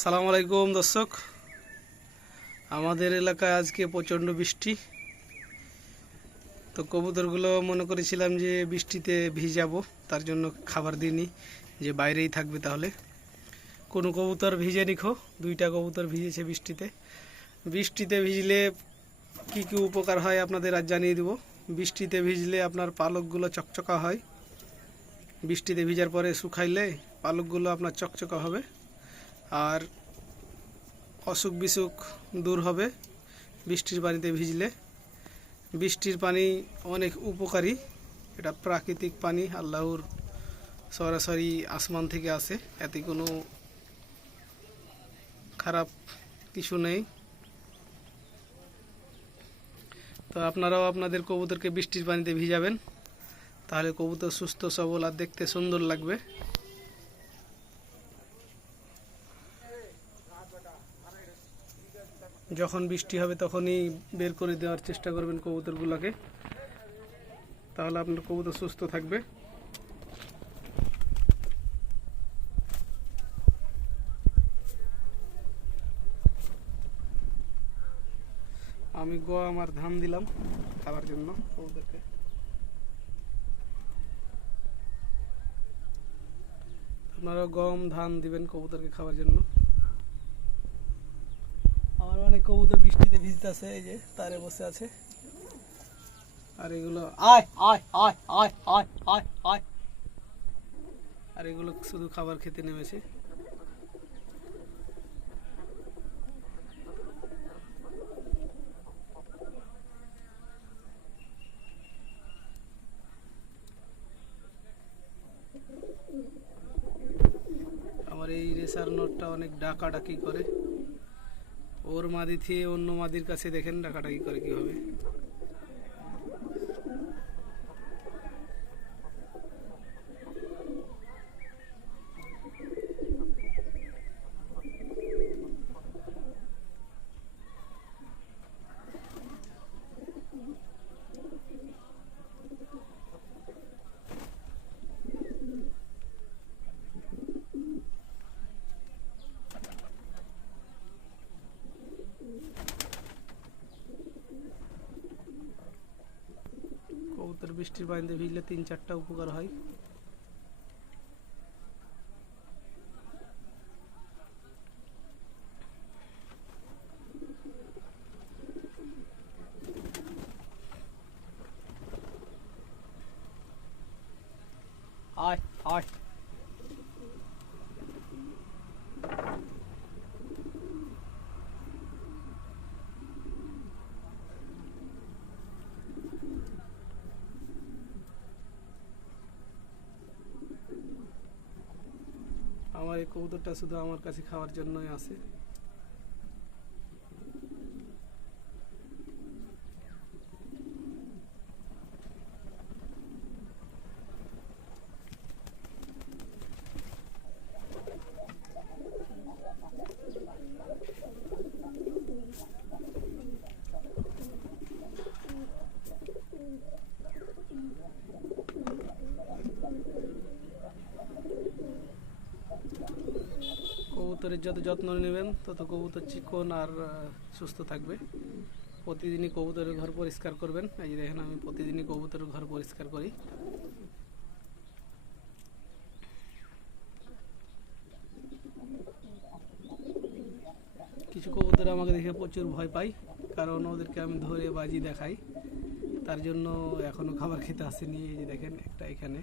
সালাম আলাইকুম, দর্শক। আমাদের এলাকায় আজকে প্রচণ্ড বৃষ্টি। তো কবুতরগুলো মনে করেছিলাম যে বৃষ্টিতে ভিজাবো, তার জন্য খাবার দিইনি, যে বাইরেই থাকবে তাহলে। কোনো কবুতর ভিজে নিখো দুইটা কবুতর ভিজেছে বৃষ্টিতে। বৃষ্টিতে ভিজলে কি কি উপকার হয় আপনাদের আজ জানিয়ে দেবো। বৃষ্টিতে ভিজলে আপনার পালকগুলো চকচকা হয়। বৃষ্টিতে ভিজার পরে শুকাইলে পালকগুলো আপনার চকচকা হবে। আর অসুখ বিসুখ দূর হবে। বৃষ্টির পানিতে ভিজলে। বৃষ্টির পানি অনেক উপকারী। এটা প্রাকৃতিক পানি, আল্লাহর সরাসরি আসমান থেকে আসে। এতে কোনো খারাপ কিছু নেই। তো আপনারাও আপনাদের কবুতরকে বৃষ্টির পানিতে ভিজাবেন। তাহলে কবুতর সুস্থ, সবল আর দেখতে সুন্দর লাগবে। যখন বৃষ্টি হবে তখনই বের করে দেওয়ার চেষ্টা করবেন কবুতরগুলোকে। তাহলে আপনার কবুতর সুস্থ থাকবে। আমি গম আর ধান দিলাম খাবার জন্য কবুতরকে। আপনারা গম, ধান দিবেন কবুতরকে খাওয়ার জন্য। আমার অনেক কবুতর বৃষ্টিতে ভিজতেছে, এই যে তারে বসে আছে। আর এগুলো, আয় আয় আয় আয় আয় আয় আয়। আর এগুলো শুধু খাবার খেতে নেমেছে। আমার এই রেসার নোটটা অনেক ডাকাডাকি করে। ওর মাদি থেকে অন্য মাদির কাছে দেখেন ডাকাডাকি করে কীভাবে কবুতর বৃষ্টির পানিতে ভিজলে তিন চারটা উপকার হয় আয় আয় আমার এই কবুতরটা শুধু আমার কাছে খাওয়ার জন্যই আছে। কবুতরের যত যত্ন নেবেন, তত কবুতর চিকন আর সুস্থ থাকবে। প্রতিদিনই কবুতরের ঘর পরিষ্কার করবেন। এই যে দেখেন, আমি প্রতিদিনই কবুতরের ঘর পরিষ্কার করি। কিছু কবুতর আমাকে দেখে প্রচুর ভয় পায়, কারণ ওদেরকে আমি ধরে বাজি দেখাই। তার জন্য এখনও খাবার খেতে আসেনি। এই যে দেখেন, একটা এখানে।